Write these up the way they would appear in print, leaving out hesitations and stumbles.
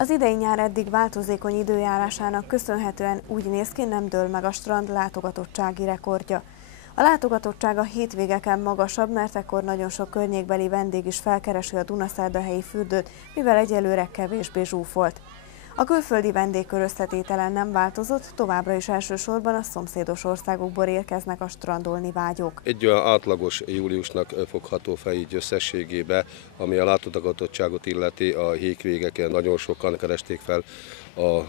Az idei nyár eddig változékony időjárásának köszönhetően úgy néz ki, nem dől meg a strand látogatottsági rekordja. A látogatottság a hétvégeken magasabb, mert ekkor nagyon sok környékbeli vendég is felkeresi a Dunaszerdahelyi fürdőt, mivel egyelőre kevésbé zsúfolt. A külföldi vendégkör összetételen nem változott, továbbra is elsősorban a szomszédos országokból érkeznek a strandolni vágyók. Egy olyan átlagos júliusnak fogható fel így összességébe, ami a látogatottságot illeti, a hétvégeken nagyon sokan keresték fel a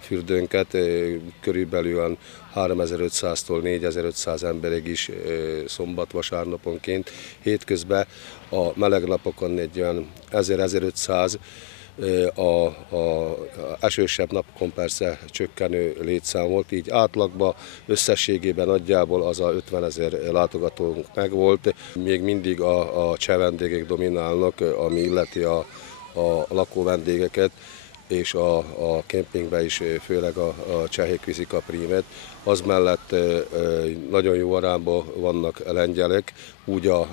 fürdőnket, körülbelül 3500-tól 4500 emberig is szombat-vasárnaponként. Hétközben a meleg napokon egy olyan 1000-1500, a esősebb napokon persze csökkenő létszám volt, így átlagban összességében nagyjából az a 50 000 látogatónk megvolt. Még mindig a cseh vendégek dominálnak, ami illeti a lakó vendégeket, és a kempingben is főleg a csehék viszik a prímet. Az mellett nagyon jó arányban vannak lengyelek, úgy a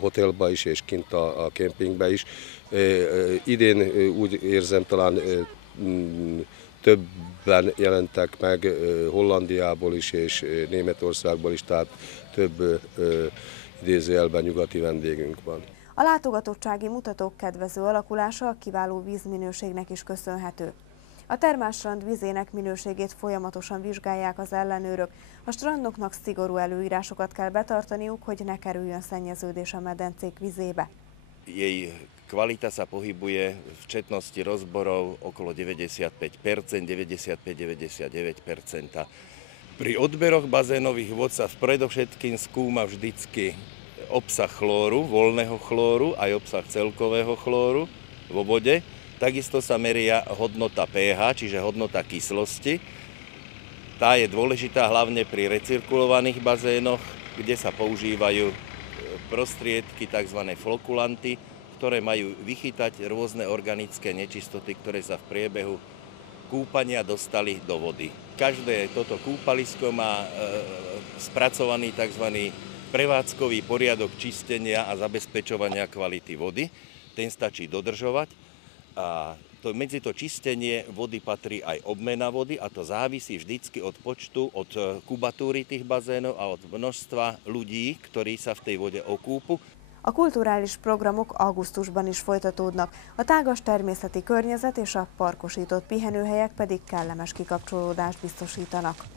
hotelban is és kint a kempingben is. Idén úgy érzem, talán többen jelentek meg Hollandiából is és Németországból is, tehát több idézőjelben nyugati vendégünk van. A látogatottsági mutatók kedvező alakulása a kiváló vízminőségnek is köszönhető. A termálstrand vízének minőségét folyamatosan vizsgálják az ellenőrök. A strandoknak szigorú előírásokat kell betartaniuk, hogy ne kerüljön szennyeződés a medencék vizébe. Jej kvalita sa pohybuje v četnosti rozborov okolo 95%, 95-99%. Pri odberoch bazénových vod sa predovšetkým skúma vždycky obsah chlóru, voľného chlóru, aj obsah celkového chlóru vo vode. Takisto sa meria hodnota pH, čiže hodnota kyslosti. Tá je dôležitá hlavne pri recirkulovaných bazénoch, kde sa používajú prostriedky, tzv. Flokulanty, ktoré majú vychytať rôzne organické nečistoty, ktoré sa v priebehu kúpania dostali do vody. Každé toto kúpalisko má spracovaný tzv. Prevádzkový poriadok čistenia a zabezpečovania kvality vody. Ten stačí dodržovať. A medzi to čistenie vody patrí aj obmena vody a to závisí vždycky od počtu, od kubatúry tých bazénov a od množstva ľudí, ktorí sa v tej vode okúpu. A kulturális programok augusztusban is folytatódnak, a tágas természeti környezet és a parkosított pihenőhelyek pedig kellemes kikapcsolódást biztosítanak.